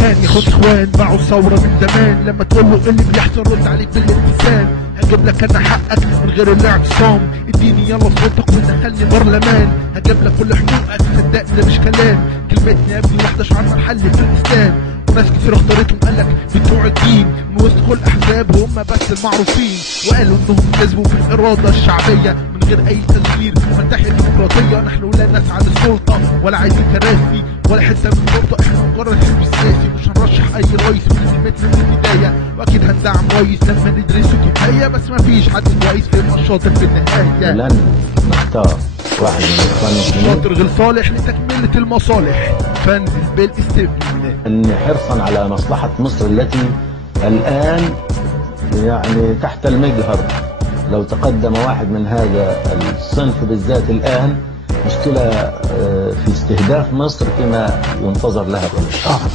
عشان ياخد اخوان باعوا الثورة من زمان، لما تقول له اللي بيحصل رد عليك بالابتسام. هجيب لك انا حقك من غير الاعتصام، اديني يلا صوتك ودخلني برلمان. هجيب لك كل حقوقك صدقني ده مش كلام، كلمتني يا ابني واحدة شعارنا الحل في الاسلام. وناس كتير اختارتهم قالك بتوع الدين من وسط كل الاحزاب هم بس المعروفين، وقالوا انهم كسبوا في الاراده الشعبيه من غير اي تزوير ومنتحي الديمقراطيه. نحن لا نسعى للسلطه ولا عايزين كراسي ولا حته من السلطه، احنا مجرد حزب سياسي مش هنرشح اي رئيس من كلمتنا من البدايه، واكيد هندعم رئيس لما ندرسه كفايه، بس مفيش حد كويس هيبقى شاطر في النهايه. لن نختار واحد من الاخوان المسلمين شاطر غير صالح لتكمله المصالح، فانزل بالاستبن ان حرصا على مصلحة مصر التي الان يعني تحت المجهر. لو تقدم واحد من هذا الصنف بالذات الان مشكلة في استهداف مصر فيما ينتظر لها في المستقبل.